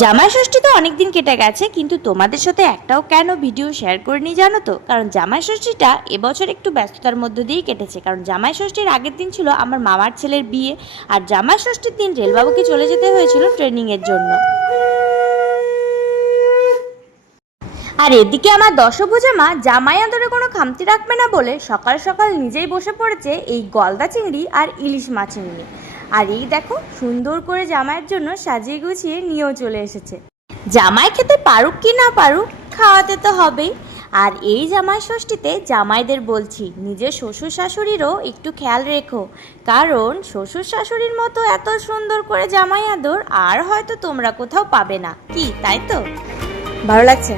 জামাই ষষ্ঠী তো অনেকদিন কেটে গেছে, কিন্তু তোমাদের সাথে একটাও কেন ভিডিও শেয়ার করিনি জানো তো? কারণ জামাই ষষ্ঠীটা এবছর একটু ব্যস্ততার মধ্য দিয়েই কেটেছে। কারণ জামাই ষষ্ঠীর আগের দিন ছিল আমার মামার ছেলের বিয়ে, আর জামাই ষষ্ঠীর দিন রেলবাবুকে চলে যেতে হয়েছিল ট্রেনিংয়ের জন্য। আর এদিকে আমার দশভুজা মা জামাই আদরে কোনো খামতি রাখবে না বলে সকাল সকাল নিজেই বসে পড়েছে এই গলদা চিংড়ি আর ইলিশ মাছ নিয়ে। আর এই দেখো, সুন্দর করে জামাইয়ের জন্য সাজিয়ে গুছিয়ে নিয়েও চলে এসেছে। জামাই খেতে পারুক কি না পারুক, খাওয়াতে তো হবেই। আর এই জামাই ষষ্ঠীতে জামাইদের বলছি, নিজের শ্বশুর শাশুড়িরও একটু খেয়াল রেখো, কারণ শ্বশুর শাশুড়ির মতো এত সুন্দর করে জামাই আদর আর হয়তো তোমরা কোথাও পাবে না। কি তাই তো? ভালো লাগছে?